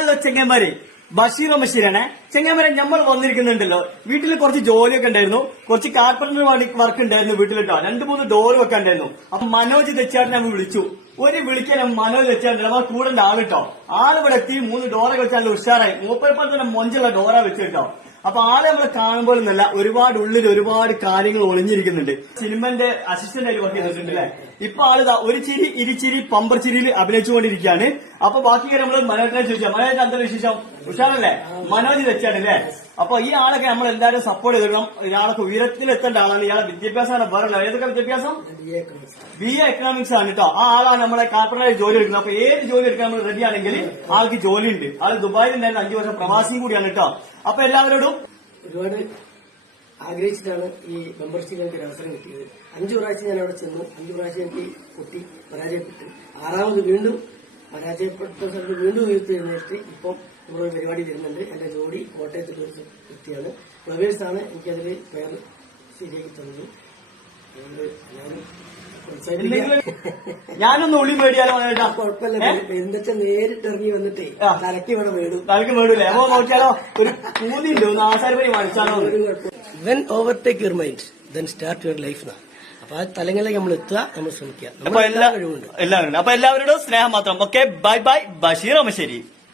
Hello ചെങ്ങന്മാരെ. Basheer ബഷീറാണ്. ചെങ്ങന്മാരെ നമ്മൾ വന്നിരിക്കുന്നുണ്ടല്ലോ. വീട്ടിൽ കുറച്ച് ജോലിയൊക്കെ ഉണ്ടായിരുന്നു. കുറച്ച് കാർപ്പന്റർ വർക്ക് ഉണ്ടായിരുന്നു വീട്ടിലിട്ടോ. രണ്ടു മൂന്ന് ഡോർ ഒക്കെ ഉണ്ടായിരുന്നു. അപ്പൊ മനോജ് തെച്ചാട്ടിനെ നമ്മൾ വിളിച്ചു. ഒരു വിളിക്കാൻ മനോജ് തെച്ചാട്ടിന് നമ്മൾ കൂടെ ആളിട്ടോ ആളിവിടെ എത്തി മൂന്ന് ഡോറൊക്കെ വെച്ചാൽ ഉഷാറായി. മൂപ്പരപ്പോൾ തന്നെ മൊഞ്ചുള്ള ഡോറാ വെച്ച് കേട്ടോ. അപ്പൊ ആളെ നമ്മൾ കാണുമ്പോൾ എന്നല്ല ഒരുപാട് ഉള്ളിൽ ഒരുപാട് കാര്യങ്ങൾ ഒളിഞ്ഞിരിക്കുന്നുണ്ട്. സിനിമന്റെ അസിസ്റ്റന്റ് ആയിട്ട് വർക്ക് ചെയ്തിട്ടുണ്ട് അല്ലെ? ഇപ്പൊ ആൾ ഒരു ചിരി ഇരിച്ചിരി പമ്പർ ചിരിയിൽ അഭിനയിച്ചുകൊണ്ടിരിക്കുകയാണ്. അപ്പൊ ബാക്കി കാര്യം നമ്മൾ മലയാളത്തിനെ ചോദിച്ചാൽ മനോജ് എന്താ വിശേഷം? ഉഷാറല്ലേ? മനോജ് വെച്ചാണല്ലേ? അപ്പൊ ഈ ആളൊക്കെ നമ്മൾ എല്ലാവരും സപ്പോർട്ട് ചെയ്തിടണം. ഇയാളൊക്കെ ഉയരത്തിലെത്തേണ്ട ആളാണ്. ഇയാളെ വിദ്യാഭ്യാസമാണ് വേറെ ഏതൊക്കെ വിദ്യാഭ്യാസം? ബി എ എക്കണോമിക്സ് ആണ് കേട്ടോ ആ ആളാണ് നമ്മളെ കാർപ്പറേറ്റ് ജോലി എടുക്കുന്നത്. അപ്പൊ ഏത് ജോലി എടുക്കാൻ നമ്മൾ റെഡി ആണെങ്കിൽ ആൾക്ക് ജോലി ഉണ്ട് ആൾ ദുബായിൽ ഉണ്ടായിരുന്ന അഞ്ചു വർഷം പ്രവാസിയും കൂടിയാണ് കേട്ടോ അപ്പൊ എല്ലാവരോടും ഒരുപാട് ആഗ്രഹിച്ചിട്ടാണ് ഈ മെമ്പർഷിപ്പ് എനിക്ക് ഒരു അവസരം കിട്ടിയത്. അഞ്ചു പ്രാവശ്യം ഞാൻ അവിടെ ചെന്നു. അഞ്ചു പ്രാവശ്യം എനിക്ക് പൊട്ടി പരാജയപ്പെട്ടു. ആറാമത് വീണ്ടും പരാജയപ്പെട്ട സ്ഥലത്ത് വീണ്ടും ഉയർത്തി എഴുന്നേറ്റ് ഇപ്പം നമ്മളൊരു പരിപാടി വരുന്നുണ്ട്. എന്റെ ജോഡി കോട്ടയത്തുള്ള ഒരു വ്യക്തിയാണ്. ഫ്ലവേഴ്സാണ് ആണ് എനിക്കതിൽ പേർ ശരിയാക്കി തന്നത്. ഞാനൊന്ന് ഉള്ളി മേടിയാലോ കുഴപ്പമില്ല. എന്താ വെച്ചാൽ നേരിട്ട് ഇറങ്ങി വന്നിട്ടേ തലക്ക് ഇവിടെ മേടും തലക്ക് മേടൂലേ അപ്പൊ നോക്കിയാലോ ഒരു പൂതിണ്ട് ഒന്ന് ആശാരപ്പനി മടിച്ചാലോ എന്ന്. When overtake your mind then start your life എന്നാ അപ്പൊ ആ തലങ്ങളിലേക്ക് നമ്മൾ എത്തുക നമ്മൾ ശ്രമിക്കുക. അപ്പൊ നമ്മൾ എല്ലാ കഴിവുണ്ട്. എല്ലാവരും അപ്പൊ എല്ലാവരോടും സ്നേഹം മാത്രം. Okay bye bye Basheer Ammasseri